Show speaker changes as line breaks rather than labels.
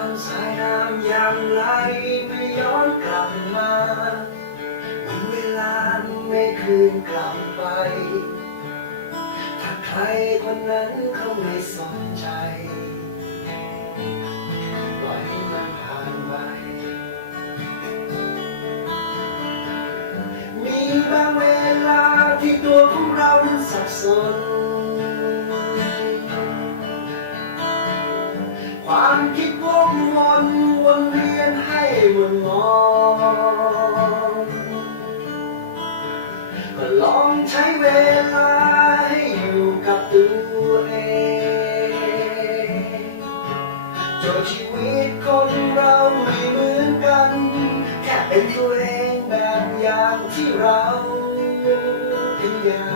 างสายน้ำยามไหลไม่ย้อนกลับมาถึนเวลาไม่คืนกลับไป ถ้าใครคนนั้นเขาไม่สนใจ ความคิดวงวนวนเวียนให้มันมองก็ลองใช้เวลาให้อยู่กับตัวเองจนชีวิตคนเราไม่เหมือนกัน แค่เป็นตัวเองแบบอย่างที่เราเป็นอย่าง